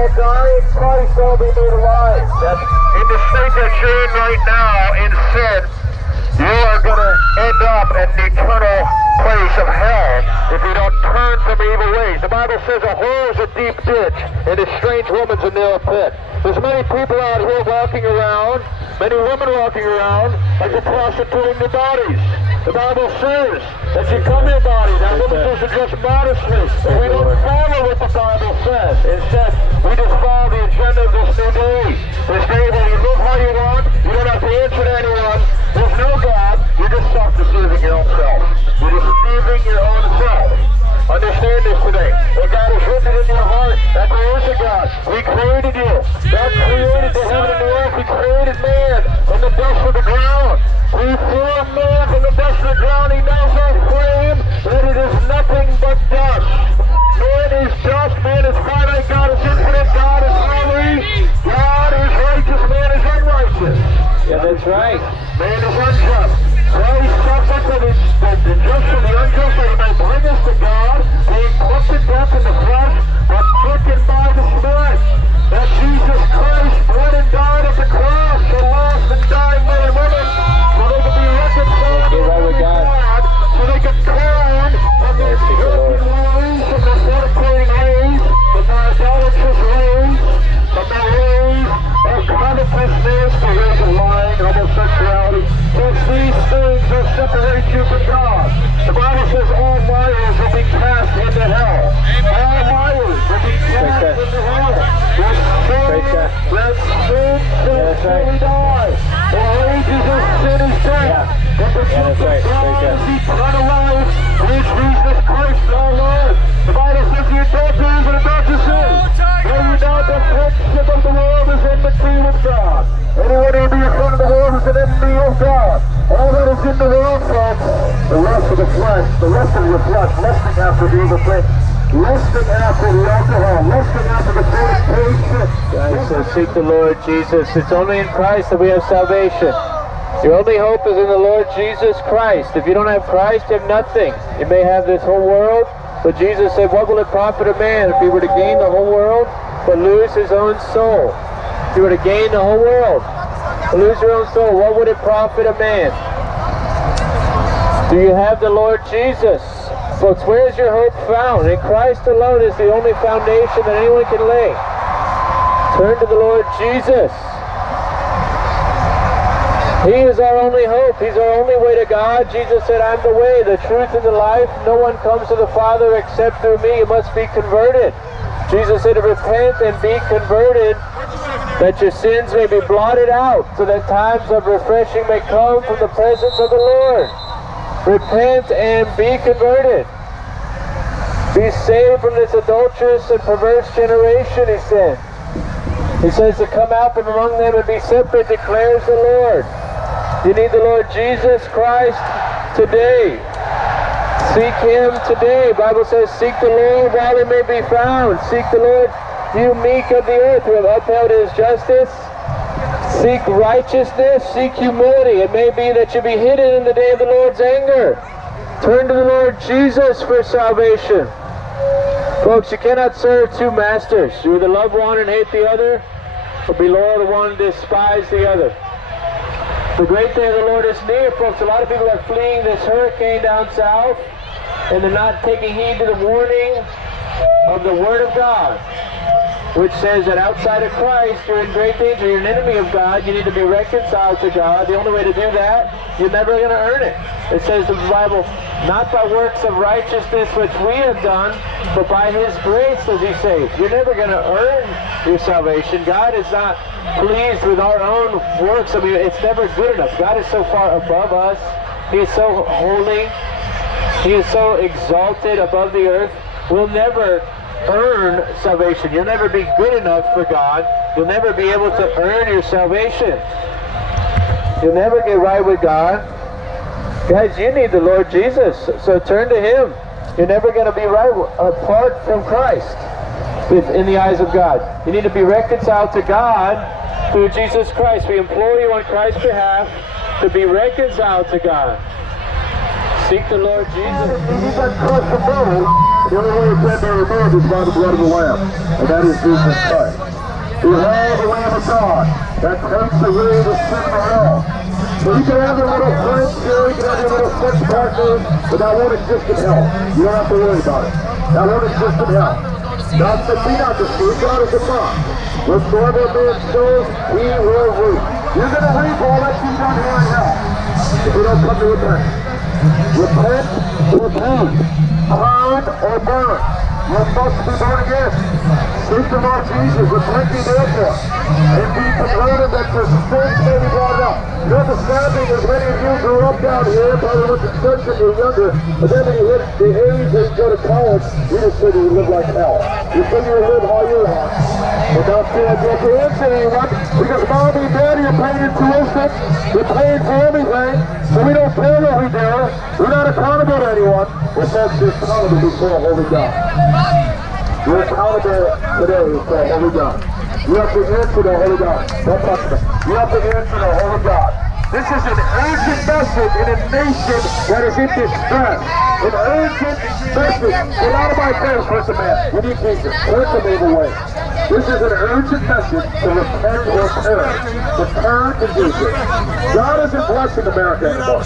all die in Christ, all be made alive. That's in the state that you're in right now, in sin, you are going to end up in the eternal place of hell if you don't turn from evil ways. The Bible says a whore is a deep ditch, and a strange woman's a narrow pit. There's many people out here walking around, many women walking around, like they're prostituting their bodies. The Bible says that you come your body, that woman does it just modestly, and we don't follow what the Bible says. Instead, we just follow the agenda of this new day. This day where you live how you want, you don't have to answer to anyone, there's no God, you're just self-deceiving your own self. You're deceiving your own self. Understand this today. What God has written in your heart, that there is a God. He created you. God created the heaven and the earth. He created man from the dust of the ground. He formed man from the dust of the ground. He knows our frame, that it is nothing but dust. Man is dust. Man is finite. God is infinite. God is holy. God is righteous. Man is unrighteous. Yeah, that's right. Man is unjust. Christ suffered for the just and the unjust, that he may bring us to God, being put to death in the flesh, but quickened by the Spirit. That Jesus Christ bled and died at the cross for lost and dying men and women, so they could be reconciled to God, so they could turn from their broken ways, from their fornicating ways, from their idolatrous ways, from their ways of covetousness, the ways of lying, homosexuality. Since these things will separate you from God. The Bible says all liars will be cast into hell. All liars will be cast into hell. Let sin surely die. The wages of sin is death. But the gift of God is eternal life, which Jesus Christ our Lord. The Bible says the adulterers and adulteresses, know you not the friendship of the world is enmity with God. Anyone who be a friend of the world is an enemy of God. All that is in the world, folks, the lust of the flesh, the lust of your flesh, lusting after the evil thing, lusting after the alcohol, lusting after the fornication. Guys, so seek the Lord Jesus. It's only in Christ that we have salvation. Your only hope is in the Lord Jesus Christ. If you don't have Christ, you have nothing. You may have this whole world, but Jesus said, what will it profit a man if he were to gain the whole world, but lose his own soul? If you were to gain the whole world, but lose your own soul, what would it profit a man? Do you have the Lord Jesus? Folks, where is your hope found? In Christ alone is the only foundation that anyone can lay. Turn to the Lord Jesus. He is our only hope. He's our only way to God. Jesus said, I'm the way, the truth, and the life. No one comes to the Father except through me. You must be converted. Jesus said to repent and be converted, that your sins may be blotted out, so that times of refreshing may come from the presence of the Lord. Repent and be converted. Be saved from this adulterous and perverse generation, he said. He says to come out from among them and be separate, declares the Lord. You need the Lord Jesus Christ today. Seek him today. The Bible says, seek the Lord while he may be found. Seek the Lord, you meek of the earth who have upheld his justice. Seek righteousness, seek humility. It may be that you be hidden in the day of the Lord's anger. Turn to the Lord Jesus for salvation. Folks, you cannot serve two masters. You either love one and hate the other, or be loyal to one and despise the other. The great day of the Lord is near, folks. A lot of people are fleeing this hurricane down south, and they're not taking heed to the warning of the Word of God, which says that outside of Christ, you're in great danger. You're an enemy of God. You need to be reconciled to God. The only way to do that, you're never going to earn it. It says in the Bible, not by works of righteousness which we have done, but by his grace is he saved. You're never going to earn your salvation. God is not pleased with our own works. I mean, it's never good enough. God is so far above us. He is so holy. He is so exalted above the earth. We'll never earn salvation. You'll never be good enough for God. You'll never be able to earn your salvation. You'll never get right with God. Guys, you need the Lord Jesus, so turn to him. You're never going to be right apart from Christ in the eyes of God. You need to be reconciled to God through Jesus Christ. We implore you on Christ's behalf to be reconciled to God. Seek the Lord Jesus. The only way it can be removed is by the blood of the Lamb, and that is Jesus Christ. Behold the Lamb of God that takes away the sin of the world. So you can have your little friends here, you can have your little sex partners, but that won't exist in hell. You don't have to worry about it. That won't exist in hell. God said, be not deceived, God is a God. Whatsoever a man sows, he will reap. You're going to reap all that you've done here in hell if you don't come to repent. Repent or burn. Turn or burn. You must be born again. Seek the Lord Jesus, repent ye therefore, and be converted that your sins may be blotted out. You know the sad thing is many of you grew up down here, probably went to church when you were younger, but then when you hit the age and go to college, you just said you would live like hell. You said you would live all year long. But don't feel like you have to answer anyone, because mom and daddy are paying in tuition, they're paying for everything, so we don't care what we do. We're not accountable to anyone. Well, folks, you're accountable before a holy God. You're accountable today for a holy God. You have to answer the holy God. Don't touch me. You have to answer the holy God. This is an urgent message in a nation that is in distress. An urgent message. Get out of my face, Mr. Man. You need Jesus. Turn to me away. This is an urgent message to repent or perish. To turn to Jesus. God isn't blessing America anymore.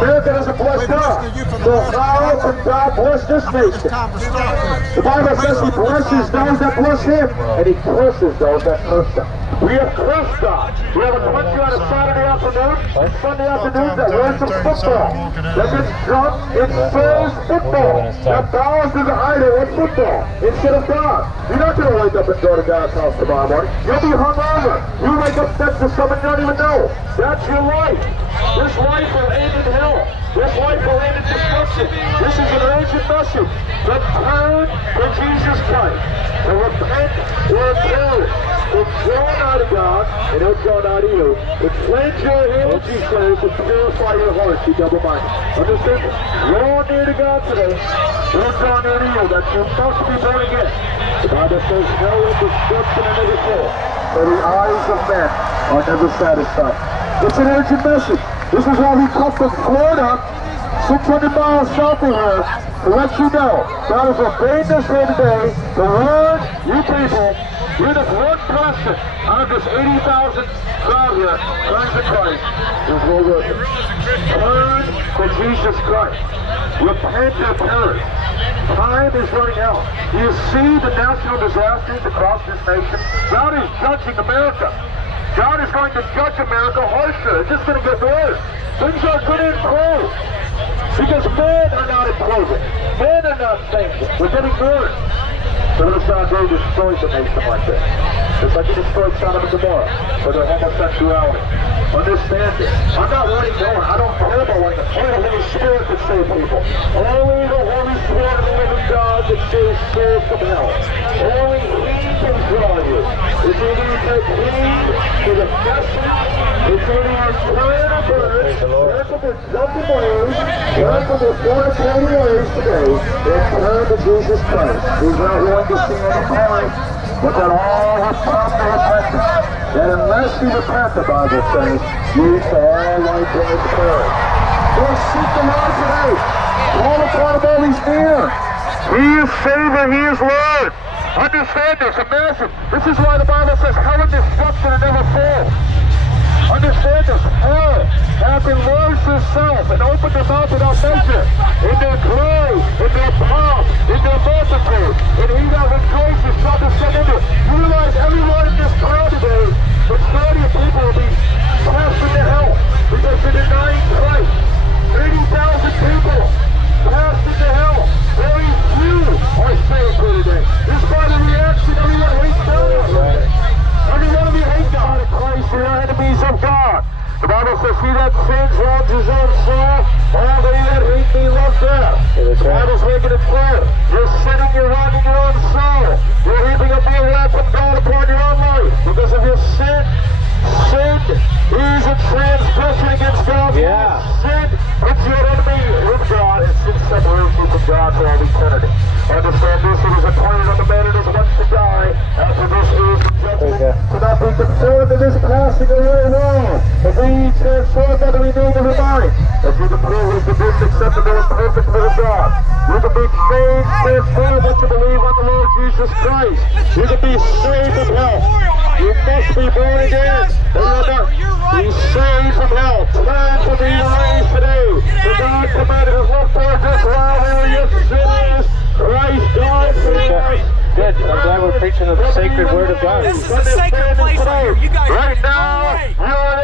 America doesn't bless God. So how can God bless this nation? The Bible says he blesses those that bless him, and he curses those that curse him. We have cursed God. We have a country on a Saturday afternoon and Sunday afternoons that worship football. That gets drunk and serves football. That bows to the idol of football instead of God. You're not going to wake up and go to God's house tomorrow morning. You'll be hungover. You wake up next to someone you don't even know. That's your life. This life will end in hell. This life will end in destruction. This is an urgent message. To turn to Jesus Christ. To repent or perish. To draw nigh to God, and he'll draw nigh to you. To cleanse your hands, he says, to purify your heart, be double-minded. Understand this? Draw near to God today. He'll draw near to you. That you must be born again. The Bible says, hell and destruction and every fall. For the eyes of men are never satisfied. It's an urgent message. This is why we come from Florida, 600 miles south of here, to let you know God has ordained us here today to warn you people. You're just one person out of this 80,000 crowd here, trying to Christ, is well worth it. Turn to Jesus Christ. Repent or perish. Time is running out. Do you see the national disasters across this nation? God is judging America. God is going to judge America harsher. It's just going to get worse. Things are going to improve. Because men are not improving. Men are not thinking. We're getting worse. So what does God do? He destroys a nation like this. Just like he destroyed Sodom and Gomorrah for their homosexuality. Understand this. I'm not wanting more. I don't care about wanting it. Only the Holy Spirit can save people. Only the Holy Spirit of the living God can save souls from hell. Only he can draw you. If you need to heed to the message, if you need to turn or burn, turn from the jumping ways, turn from the fornicating ways today, and turn to Jesus Christ. He's not willing to see any time, but that all have come to repentance. That unless you repent, the Bible says, you shall all likewise perish. So seek the Lord today. Call upon him while he's near. He is Savior, he is Lord. Understand this, imagine. This is why the Bible says hell and destruction are never full. Understand this, hell hath enlarged herself and opened her mouth without measure. In their glory, in their pomp, in their multitude, and he that rejoices shall descend into it. You realize everyone in this crowd today, the majority of people will be cast into hell because they're denying Christ. 80,000 people cast into hell. Very few are saved here today. This is by the reaction everyone hates God today. Every one of you hate God in Christ, you're enemies of God. The Bible says, he that sins loves his own soul, all they that hate me love death. The Bible's making it clear. You're sinning, you're wronging your own soul. You're heaping up your wrath of God upon your own life because of your sin. Sin is a transgression against God. Yeah. Sin puts you an enemy with God, and sin separates you from God for all eternity. Understand this, it is appointed on the man that is once to die. After this is the judgment. To not be conformed to this passing away world, but be transformed by the renewing of the mind. As you can prove it, the good, acceptable, and perfect will of God. You can be saved, set free, once you believe on the Lord Jesus Christ. You can be saved from hell. You must be born again. Be saved from hell. Turn from evil ways today. For God commanded us, look towards us while we were yet sinners. Christ died for us. Good. I'm glad we're preaching the sacred word of God. This is a sacred place right here. You guys right are now,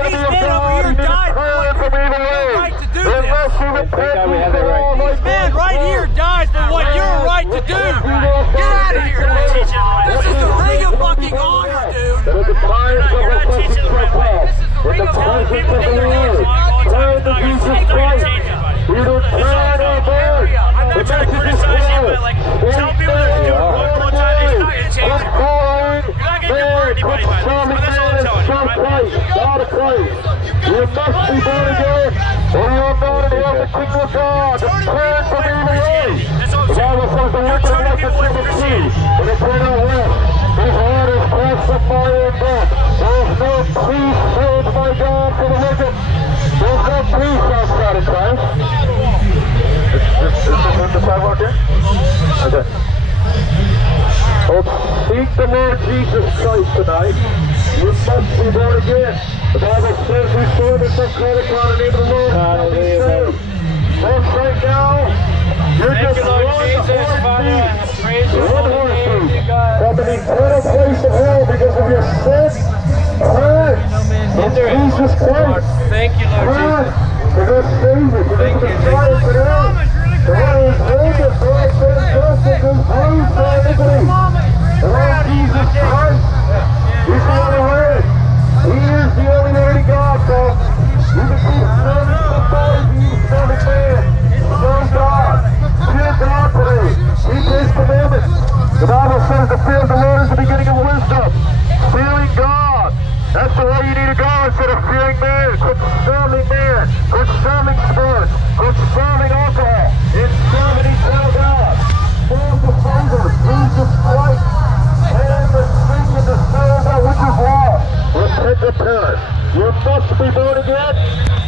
He's been over here died for what you have the right to do this. Thank God we have that right. This man right here dies for what you're right to do. Get out of here. This is the ring of fucking honor, dude. You're not teaching the right way. This is the ring of honor. People think they're doing it wrong all the time. It's not your fault. You're not changing anybody. I'm not trying to criticize you, but like, tell people that are doing it wrong all the time. It's not going to change it. You're not going to convert anybody by this. But that's all I'm telling you, right? God of Christ. You must be born again. Or you are not in the kingdom of God. Turn from evil ways. That's all I'm The saying. Bible says the You're wicked turning left people away the from sea, Christianity. and it turned out west. His heart is past the fire and death. There is no peace saved by God for the wicked. There is no peace outside of Christ. Is this on the sidewalk here? Okay. Oh, seek the Lord Jesus Christ tonight. You must be born again. The Bible says whosoever shall call upon the name of the Lord shall be saved. Folks, right now, you're Thank just you, Lord one Jesus, Father. I heartbeat. praise your One holy name, heartbeat dear God. from an eternal place of hell because of your sin. Turn from Hinder it. Jesus Christ. Thank you, Lord Turn Jesus. to this Savior, to Thank this you, Messiah today. The one who is wounded for our sins, justice, and bruised for our iniquity. The Lord Jesus Christ. He's the only way. He is the only way to God, folks. You can keep serving somebody, you serving man. Serve God. Fear God today. Keep His commandments. The Bible says the fear of the Lord is the beginning of wisdom. Fearing God. That's the way you need to go instead of fearing man. Quit serving man. Quit serving spirits. Quit serving alcohol. It's serving eternal God. Serve the Savior, Jesus Christ. And the seek and the serve that which is lost. Repent and perish. You must be born again.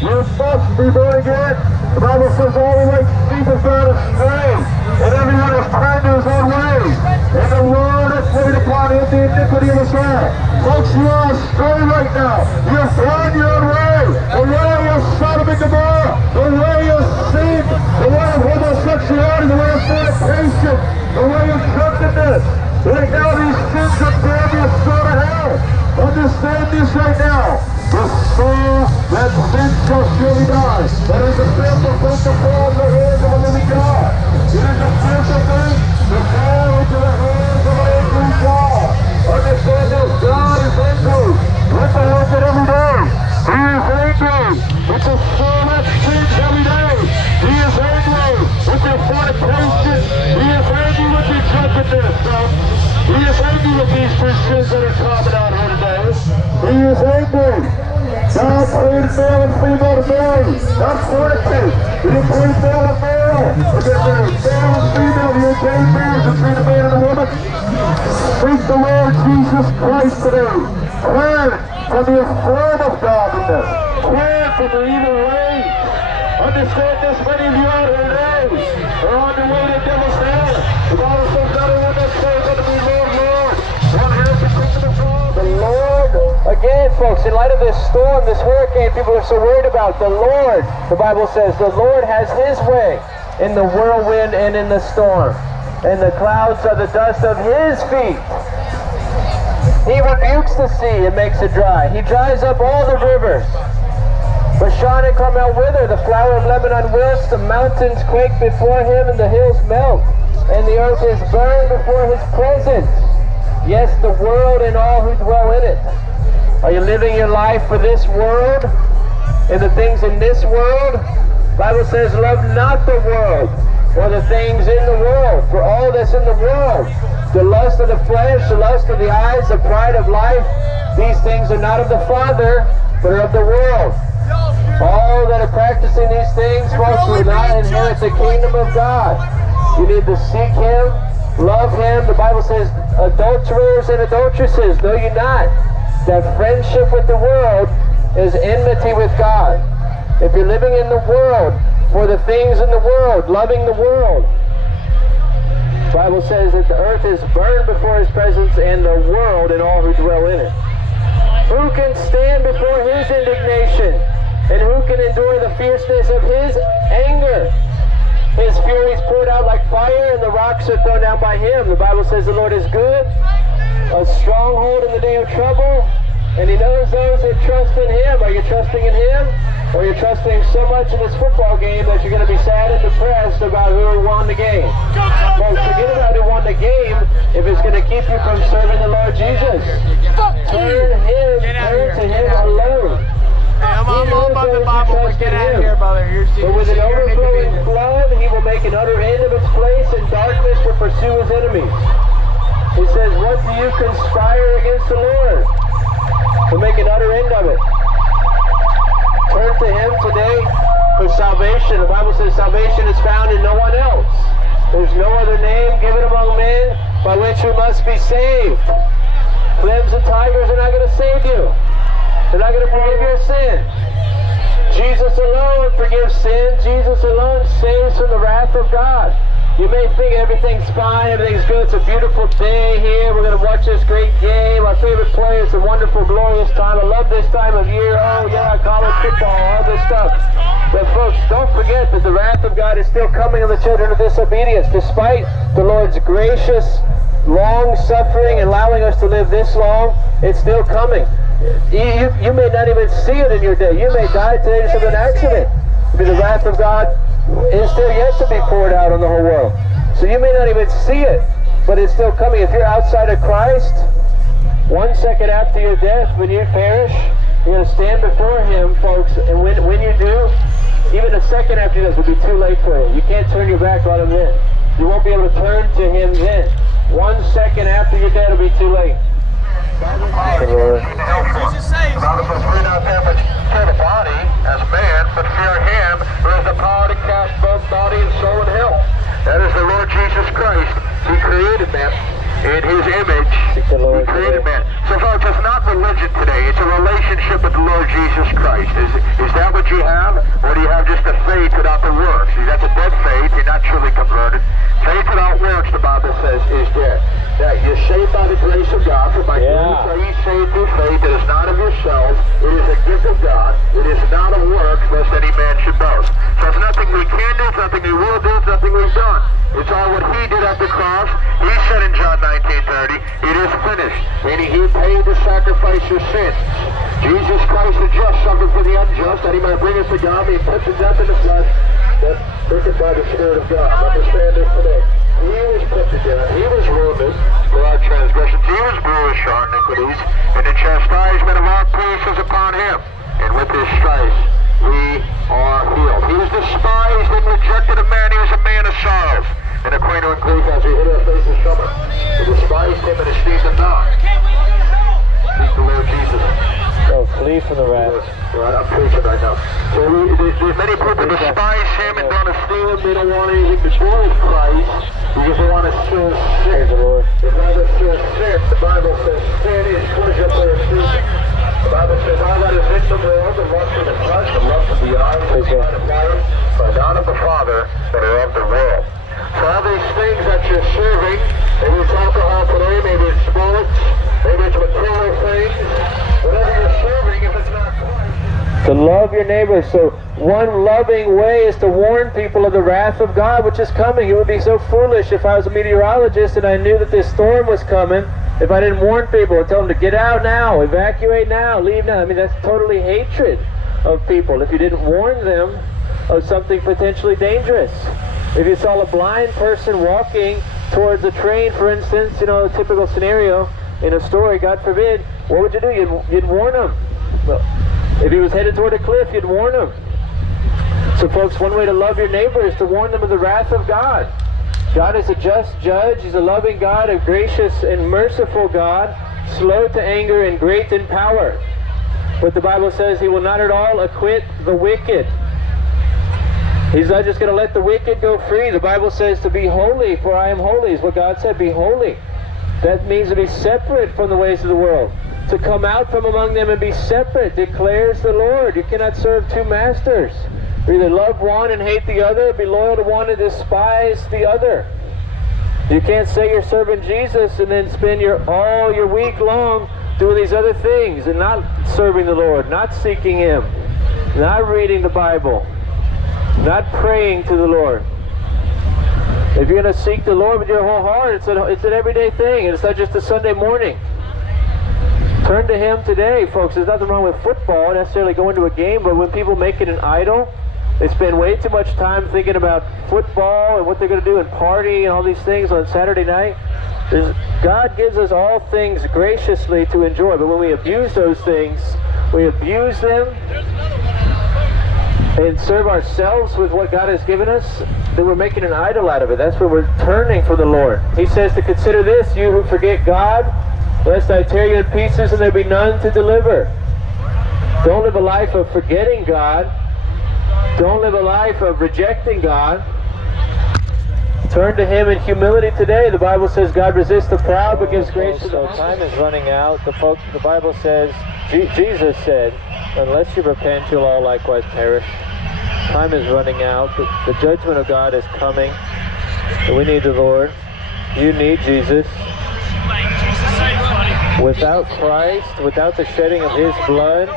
You must be born again. The Bible says all the like sheep have gone astray, and everyone has turned to his own way. And the Lord has laid upon him the iniquity of us all. Folks, you are astray right now. You're going your own way. The way of Sodom and Gomorrah. The way of sin. The way of homosexuality. The way of fornication. The way of drunkenness. Right now these sins are damn you so to hell. Understand this right now. The soul that sin shall surely die. That is a fearful thing to fall in the hands of a living God. It is a fearful thing to fall into the hands of an angry God. Understand this, God is angry with the wicked every day. He is angry with the soul that sins every day. He is angry with your fornication. He is angry with your drunkenness, son. He is angry with these Christians that are common out here today. He is angry. God created male and female to marry, not fornicate. He didn't create male and male to get married. Male and female, the ordained marriage between a man and a woman. Seek the Lord Jesus Christ today. Turn from the form of godliness. Turn from the evil ways. Understand this, many of you out here today are on your way to devil's hell. The Bible says not everyone that says unto me, Lord, Lord, one inherit the kingdom of God. The Lord, again, folks, in light of this storm, this hurricane people are so worried about, the Lord, the Bible says, the Lord has His way in the whirlwind and in the storm. And the clouds are the dust of His feet. He rebukes the sea and makes it dry. He dries up all the rivers. Bashan and Carmel wither, the flower of Lebanon wilts, the mountains quake before Him, and the hills melt, and the earth is burned before His presence. Yes, the world and all who dwell in it. Are you living your life for this world and the things in this world? The Bible says, love not the world or the things in the world, for all that's in the world, the lust of the flesh, the lust of the eyes, the pride of life, these things are not of the Father, but are of the world. All that are practicing these things, folks, will not inherit the kingdom of God. You need to seek Him, love Him. The Bible says, adulterers and adulteresses, know you not that friendship with the world is enmity with God. if you're living in the world, for the things in the world, loving the world, the Bible says that the earth is burned before His presence and the world and all who dwell in it. Who can stand before His indignation? And who can endure the fierceness of His anger? His fury is poured out like fire, and the rocks are thrown down by Him. The Bible says the Lord is good, a stronghold in the day of trouble, and He knows those that trust in Him. Are you trusting in Him? Or are you trusting so much in this football game that you're going to be sad and depressed about who won the game? Folks, forget about who won the game if it's going to keep you from serving the Lord Jesus. Turn to Him alone. I'm all about the Bible, but get out of here, brother. But with an overflowing flood, He will make an utter end of its place, and darkness will pursue His enemies. He says, what do you conspire against the Lord? To make an utter end of it. Turn to Him today for salvation. The Bible says salvation is found in no one else. There's no other name given among men by which we must be saved. Clemson Tigers are not going to save you. They're not going to forgive your sin. Jesus alone forgives sin. Jesus alone saves from the wrath of God. You may think everything's fine, everything's good, it's a beautiful day here, we're going to watch this great game, our favorite player, it's a wonderful, glorious time, I love this time of year, oh yeah, college football, all this stuff. But folks, don't forget that the wrath of God is still coming on the children of disobedience, despite the Lord's gracious, long suffering and allowing us to live this long, it's still coming. You may not even see it in your day, you may die today just of an accident. The wrath of God is still yet to be poured out on the whole world. So you may not even see it, but it's still coming. If you're outside of Christ, 1 second after your death, when you perish, you're going to stand before Him, folks, and when you do, even a second after you death will be too late for you. You can't turn your back on Him then. You won't be able to turn to Him then. 1 second after your death will be too late. Jesus saves. Fear the body as man, but fear Him who has the power to cast both body and soul in hell. That is the Lord Jesus Christ. He created man in His image. He created man. So folks, it's not religion today. It's a relationship with the Lord Jesus Christ. Is that what you have? Or do you have just a faith without the works? See, that's a dead faith. You're not truly converted. Faith without works, the Bible says, is dead. That you're saved by the grace of God, for by grace are ye saved through faith. It is not of yourselves. It is a gift of God. It is not of works, lest any man should boast. So it's nothing we can do, it's nothing we will do, it's nothing we've done. It's all what He did at the cross. He said in John 19:30, it is finished. Meaning He paid to sacrifice your sins. Jesus Christ the just suffered for the unjust, that He might bring us to God, being put to death in the flesh, but quickened by the Spirit of God. Understand this today. He was put to death. He was wounded for our transgressions. He was bruised for our iniquities. And the chastisement of our peace was upon Him. And with His stripes we are healed. He was despised and rejected of man. He was a man of sorrows, and acquainted with grief as we hid our faces from Him. We despised Him and esteemed Him not. Seek the Lord Jesus. Oh, flee from the wrath. Right, I'm preaching right now. So there's many people despise Him and don't esteem Him. They don't want anything to do with Christ because they want to still sin. Praise the Lord. They'd rather still sin. The Bible says sin is pleasure for a season. The Bible says all that is in the world, the lust of the flesh, the lust of the eyes, the pride of life, are not of the Father, but are of the world. So all these things that you're serving, maybe it's alcohol today, maybe it's sports, maybe it's material things, whatever you're serving, if it's not Christ. To love your neighbor. So one loving way is to warn people of the wrath of God which is coming. It would be so foolish if I was a meteorologist and I knew that this storm was coming, if I didn't warn people and tell them to get out now, evacuate now, leave now. I mean, that's totally hatred of people if you didn't warn them of something potentially dangerous. If you saw a blind person walking towards a train, for instance, you know, a typical scenario in a story, God forbid, what would you do? You'd warn him. Well, if he was headed toward a cliff, you'd warn him. So folks, one way to love your neighbor is to warn them of the wrath of God. God is a just judge. He's a loving God, a gracious and merciful God, slow to anger and great in power. But the Bible says He will not at all acquit the wicked. He's not just going to let the wicked go free. The Bible says to be holy, for I am holy, is what God said. Be holy. That means to be separate from the ways of the world. To come out from among them and be separate, declares the Lord. You cannot serve two masters. You either love one and hate the other, be loyal to one and despise the other. You can't say you're serving Jesus and then spend all your week long doing these other things and not serving the Lord, not seeking Him, not reading the Bible, not praying to the Lord. If you're going to seek the Lord with your whole heart, it's an everyday thing. It's not just a Sunday morning. Turn to Him today, folks. There's nothing wrong with football, necessarily going to a game, but when people make it an idol, they spend way too much time thinking about football and what they're going to do and party and all these things on Saturday night. God gives us all things graciously to enjoy, but when we abuse those things, we abuse them and serve ourselves with what God has given us, then we're making an idol out of it. That's when we're turning from the Lord. He says to consider this, you who forget God, lest I tear you in pieces and there be none to deliver. Don't live a life of forgetting God. Don't live a life of rejecting God. Turn to Him in humility today. The Bible says God resists the proud but gives grace to the humble. Time is running out. The Bible says, Jesus said, unless you repent, you'll all likewise perish. Time is running out. The judgment of God is coming. And we need the Lord. You need Jesus. Without Christ, without the shedding of His blood,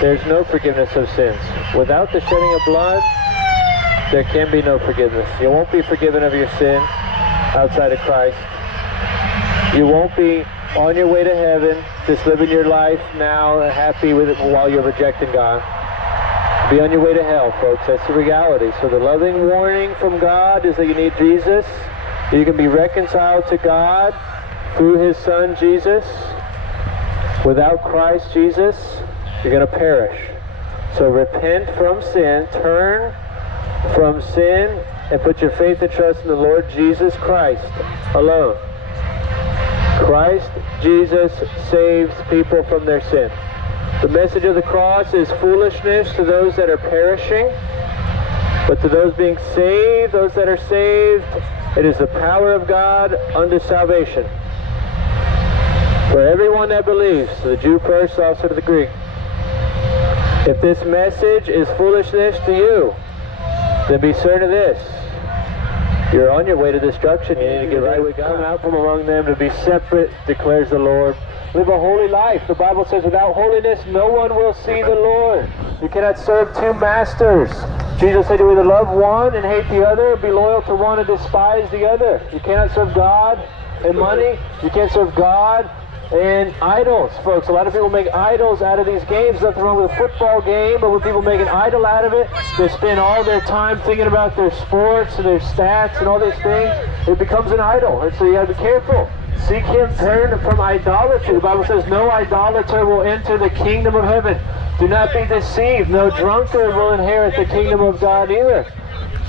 there's no forgiveness of sins. Without the shedding of blood, there can be no forgiveness. You won't be forgiven of your sin outside of Christ. You won't be on your way to heaven, just living your life now, happy with it while you're rejecting God. Be on your way to hell, folks. That's the reality. So the loving warning from God is that you need Jesus. You can be reconciled to God through His Son, Jesus. Without Christ Jesus, you're going to perish. So repent from sin, turn from sin, and put your faith and trust in the Lord Jesus Christ alone. Christ Jesus saves people from their sin. The message of the cross is foolishness to those that are perishing, but to those being saved, those that are saved, it is the power of God unto salvation. For everyone that believes, to the Jew first, also to the Greek. If this message is foolishness to you, then be certain of this. You're on your way to destruction. You need to get right with God. Come out from among them to be separate, declares the Lord. Live a holy life. The Bible says without holiness no one will see the Lord. You cannot serve two masters. Jesus said you either love one and hate the other, or be loyal to one and despise the other. You cannot serve God and money. You can't serve God and idols, folks. A lot of people make idols out of these games. Nothing wrong with a football game, but when people make an idol out of it, they spend all their time thinking about their sports and their stats and all these things. It becomes an idol, and so you got to be careful. Seek Him, turn from idolatry. The Bible says no idolater will enter the kingdom of heaven. Do not be deceived. No drunkard will inherit the kingdom of God either.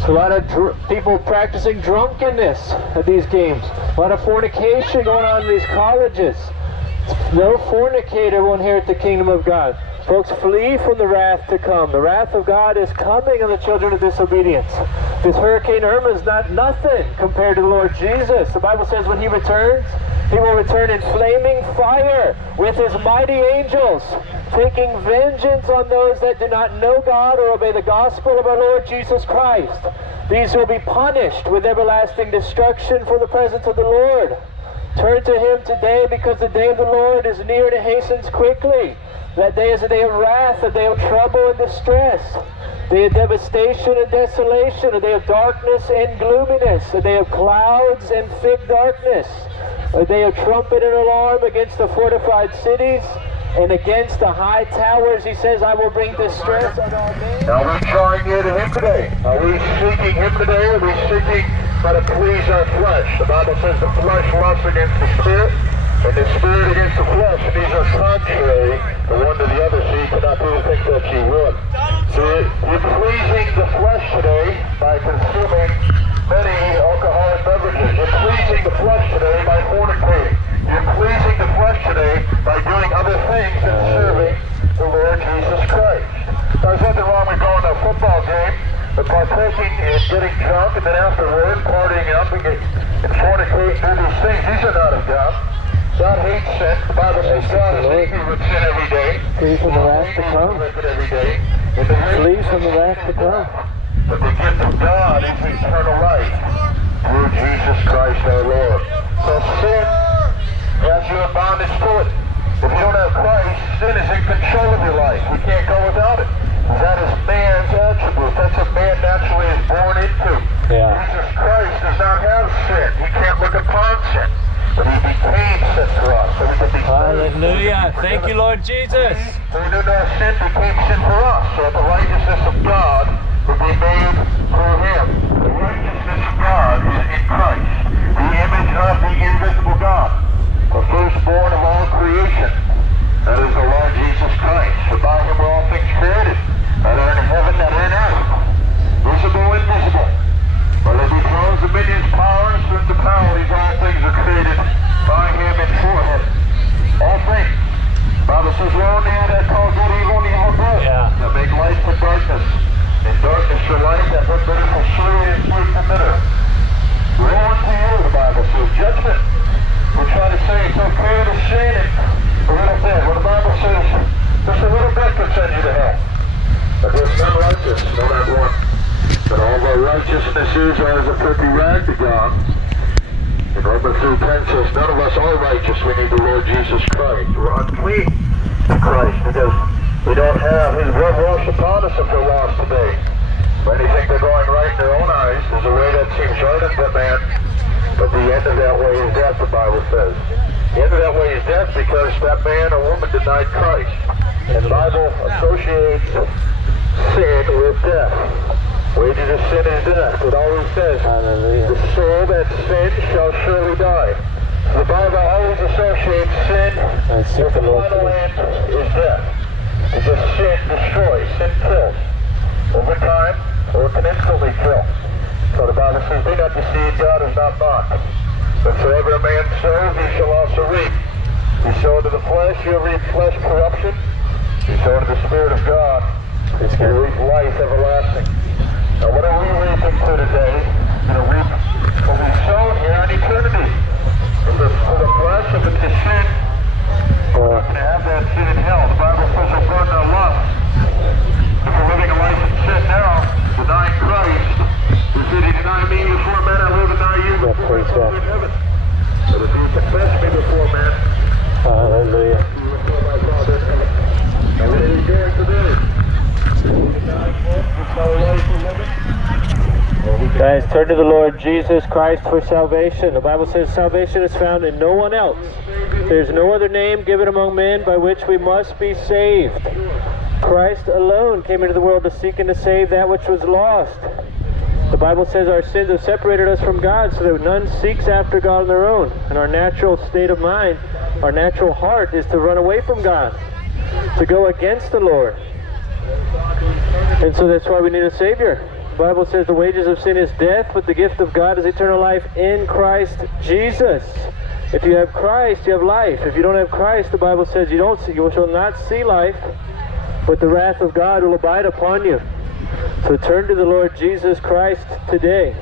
So a lot of people practicing drunkenness at these games. A lot of fornication going on in these colleges. No fornicator will inherit the kingdom of God. Folks, flee from the wrath to come. The wrath of God is coming on the children of disobedience. This Hurricane Irma is not nothing compared to the Lord Jesus. The Bible says when He returns, He will return in flaming fire with His mighty angels, taking vengeance on those that do not know God or obey the gospel of our Lord Jesus Christ. These will be punished with everlasting destruction from the presence of the Lord. Turn to Him today, because the day of the Lord is near and it hastens quickly. That day is a day of wrath, a day of trouble and distress, a day of devastation and desolation, a day of darkness and gloominess, a day of clouds and thick darkness, a day of trumpet and alarm against the fortified cities and against the high towers. He says, I will bring distress on all men. Are we drawing near to Him today? Are we seeking Him today? Are we seeking how to please our flesh? The Bible says the flesh lusts against the Spirit, and the Spirit against the flesh, and these are contrary the one to the other, so you cannot really think that you would. So you're pleasing the flesh today by consuming many alcoholic beverages. You're pleasing the flesh today by fornicating. You're pleasing the flesh today by doing other things than serving the Lord Jesus Christ. There's nothing wrong with going to a football game, but partaking and getting drunk, and then afterward partying up and fornicating, do these things. These These are not of God. God hates sin. The Bible says God is angry with sin every day. Flee from the wrath to come. Every day. Flee from the wrath to come. But the gift of God is eternal life through Jesus Christ our Lord. So sin has you in bondage to it. If you don't have Christ, sin is in control of your life. You can't go without it. That is man's attribute. That's what man naturally is born into. Yeah. Jesus Christ does not have sin. He can't look upon sin. But he became sin for us. So we can be Hallelujah. Thank you, Lord Jesus. who knew no sin became sin for us. So that the righteousness of God would be made through him. The righteousness of God is in Christ, the image of the invisible God, the firstborn of all creation. That is the Lord Jesus Christ. For by him were all things created, that are in heaven, that are in earth, visible, invisible. Whether it be thrones, dominions, powers, principalities, all things are created by him and for him. All things. The Bible says, woe unto you that call good evil and evil good. Yeah. That make light for darkness, and darkness for light, that put bitter for sweet and sweet for bitter. Woe unto you, the Bible says, judgment. We try to say it's okay to sin and a little bit. Well, the Bible says, just a little bit can send you to hell. But there's none righteous, no not one. But all our righteousness is as a filthy rag to God. And Romans 3:10 says, none of us are righteous. We need the Lord Jesus Christ. We're unclean in Christ because we don't have his blood washed upon us if we're lost today. Many think they're going right in their own eyes. There's a way that seems right unto man, but the end of that way is death, the Bible says. The end of that way is death because that man or woman denied Christ. And the Bible associates sin with death. Wages of sin is death. It always says, Hallelujah. the soul that sins shall surely die. The Bible always associates sin with the final end is death. Because sin destroys, sin kills. Over time, or it can instantly kill. So the Bible says, be not deceived, God is not mocked. But wherever a man sows, he shall also reap. You sow into the flesh, you'll reap flesh corruption. You sow into the Spirit of God, you reap life everlasting. Now what are we reaping to today? We're going to reap what we sown here in eternity. For the flesh, if it's a sin, we're not going to have that sin in hell. The Bible says we'll burn our lust. If we're living a life in sin now, denying Christ, he said, he deny me before men, I will deny you before in heaven. But if you confess me before men, Hallelujah. you will before my Father in heaven. Now what are you doing today? Guys, turn to the Lord Jesus Christ for salvation. The Bible says salvation is found in no one else. There's no other name given among men by which we must be saved. Christ alone came into the world to seek and to save that which was lost. The Bible says our sins have separated us from God so that none seeks after God on their own. And our natural state of mind, our natural heart is to run away from God, to go against the Lord. And so that's why we need a Savior. The Bible says the wages of sin is death, but the gift of God is eternal life in Christ Jesus. If you have Christ, you have life. If you don't have Christ, the Bible says you shall not see life, but the wrath of God will abide upon you. So turn to the Lord Jesus Christ today.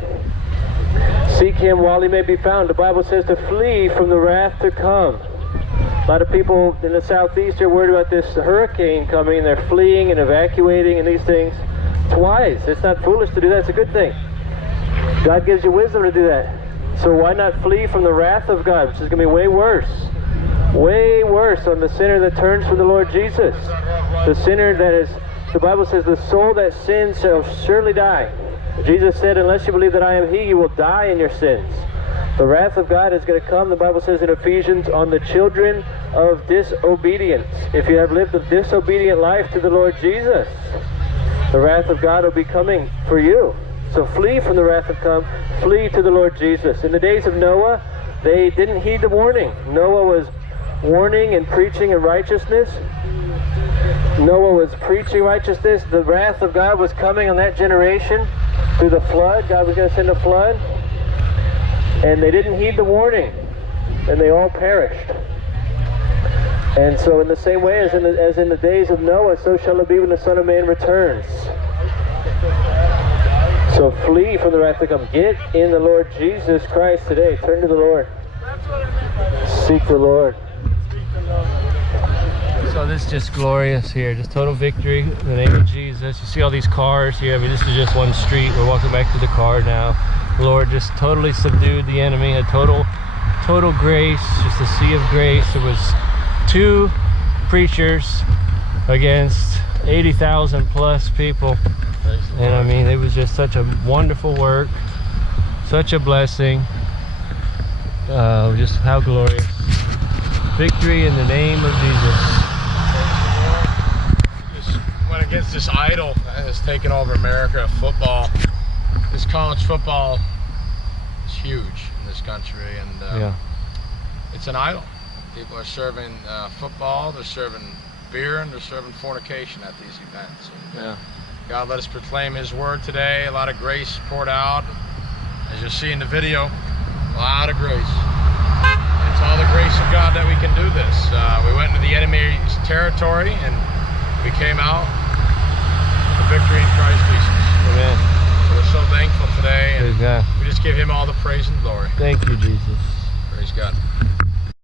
Seek him while he may be found. The Bible says to flee from the wrath to come. A lot of people in the southeast are worried about this hurricane coming. They're fleeing and evacuating and these things. It's wise. It's not foolish to do that. It's a good thing. God gives you wisdom to do that. So why not flee from the wrath of God, which is going to be way worse. Way worse on the sinner that turns from the Lord Jesus. The sinner that is, the Bible says, the soul that sins shall surely die. Jesus said, unless you believe that I am he, you will die in your sins. The wrath of God is going to come, the Bible says in Ephesians, on the children of disobedience. If you have lived a disobedient life to the Lord Jesus, the wrath of God will be coming for you. So flee from the wrath of come, flee to the Lord Jesus. In the days of Noah, they didn't heed the warning. Noah was warning and preaching in righteousness. Noah was preaching righteousness. The wrath of God was coming on that generation through the flood. God was going to send a flood. And they didn't heed the warning. And they all perished. And so in the same way as in the days of Noah, so shall it be when the Son of Man returns. So flee from the wrath to come. Get in the Lord Jesus Christ today. Turn to the Lord. Seek the Lord. So this is just glorious here, just total victory in the name of Jesus. You see all these cars here. I mean, this is just one street. We're walking back to the car now. The Lord just totally subdued the enemy, had total grace, just a sea of grace. It was 2 preachers against 80,000 plus people. And I mean, it was just such a wonderful work, such a blessing. Just how glorious. Victory in the name of Jesus. Just went against this idol that has taken over America, football. This college football is huge in this country, and it's an idol. People are serving football, they're serving beer, and they're serving fornication at these events. And, God, let us proclaim His word today. A lot of grace poured out. As you'll see in the video, a lot of grace. It's all the grace of God that we can do this. We went into the enemy's territory and we came out with victory in Christ Jesus. Amen. So we're so thankful today, and Praise God. we just give Him all the praise and glory. Thank you, Jesus. Praise God.